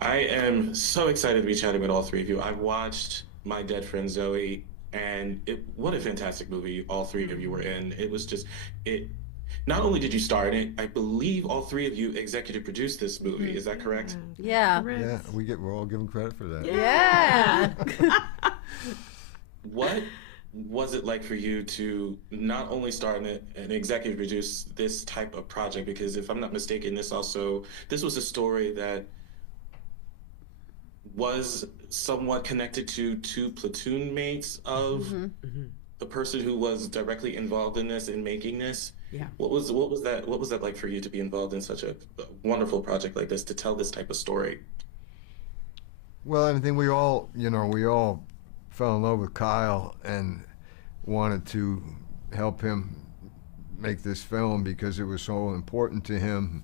I am so excited to be chatting with all three of you. I watched my Dead Friend Zoe, and what a fantastic movie all three of you were in. It was just it. Not only did you star in it, I believe all three of you executive produced this movie. Is that correct? Yeah. Yeah, Correct. we're all given credit for that. Yeah. What was it like for you to not only star in it and executive produce this type of project? Because if I'm not mistaken, this was a story that was somewhat connected to two platoon mates of Hmm. the person who was directly involved in this and making this. Yeah. What was that like for you to be involved in such a wonderful project like this to tell this type of story? Well, I think we all fell in love with Kyle and wanted to help him make this film because it was so important to him.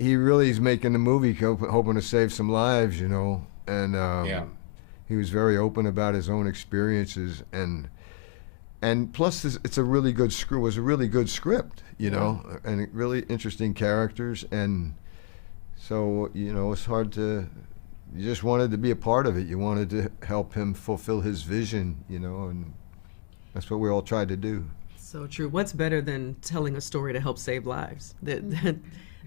He really is making the movie hoping to save some lives, and Yeah. he was very open about his own experiences, and plus it's a really good script. Was a really good script, and really interesting characters, and so it's hard to. You just wanted to be a part of it. You wanted to help him fulfill his vision, and that's what we all tried to do. So true. What's better than telling a story to help save lives?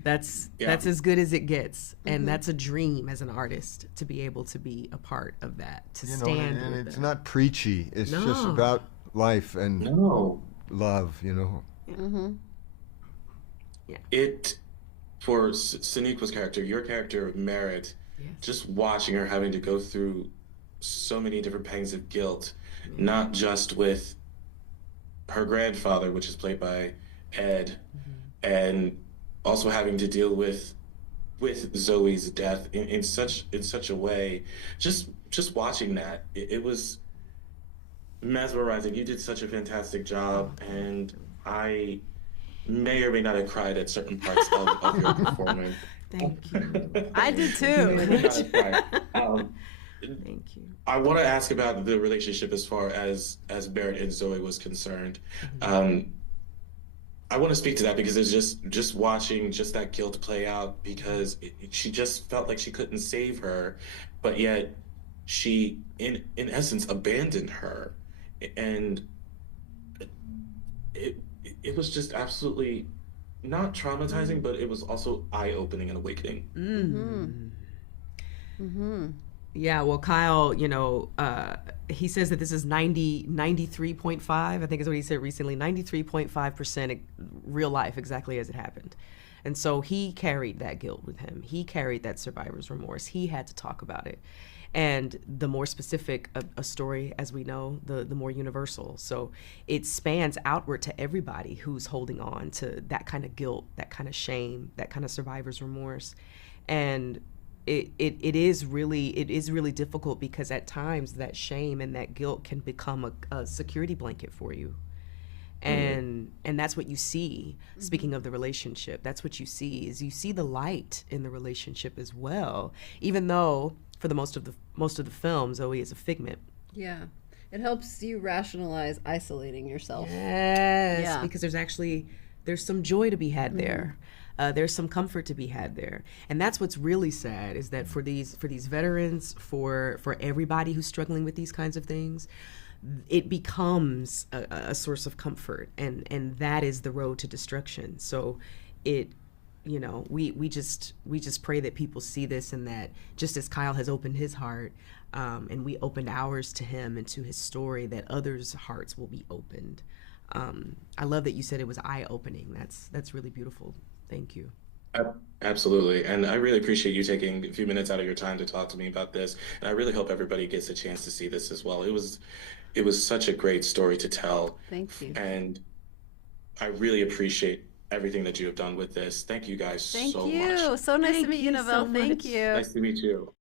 That's Yeah. that's as good as it gets, and that's a dream as an artist to be able to be a part of that, to stand And with it's that. not preachy. It's just No. about life and No. love. Yeah. It for Sonequa's character, your character Merritt, Yes. just watching her having to go through so many different pangs of guilt, not just with her grandfather, which is played by Ed, and also having to deal with Zoe's death in such a way. Just watching that, it was mesmerizing. You did such a fantastic job, and I may or may not have cried at certain parts of your performance. Thank you. I did May or may too. not have cried. Thank you. I want to ask about the relationship as far as Barrett and Zoe was concerned. Um, I want to speak to that because it's just watching just that guilt play out because she just felt like she couldn't save her, but yet she in essence abandoned her, and it it was just absolutely not traumatizing, but it was also eye-opening and awakening. Yeah, well, Kyle, he says that this is 93.5, I think is what he said recently, 93.5% real life, exactly as it happened. And so he carried that guilt with him. He carried that survivor's remorse. He had to talk about it. And the more specific a story, as we know, the more universal. So it spans outward to everybody who's holding on to that kind of guilt, that kind of shame, that kind of survivor's remorse. And it is really difficult because at times that shame and that guilt can become a security blanket for you, and that's what you see. Speaking of the relationship, that's what you see is you see the light in the relationship as well, even though for the most of the film Zoe is a figment. Yeah. It helps you rationalize isolating yourself. Yes, Yeah. because there's some joy to be had there. There's some comfort to be had there, and that's what's really sad is that for these veterans, for everybody who's struggling with these kinds of things, it becomes a source of comfort, and that is the road to destruction. So, we just pray that people see this, and that just as Kyle has opened his heart, and we opened ours to him and to his story, that others' hearts will be opened. I love that you said it was eye-opening. That's really beautiful. Thank you. Absolutely. And I really appreciate you taking a few minutes out of your time to talk to me about this. And I really hope everybody gets a chance to see this as well. It was such a great story to tell. Thank you. And I really appreciate everything that you have done with this. Thank you guys Thank so you. much. So nice to Thank meet you, you so Novelle. Thank much. you. Nice to meet you.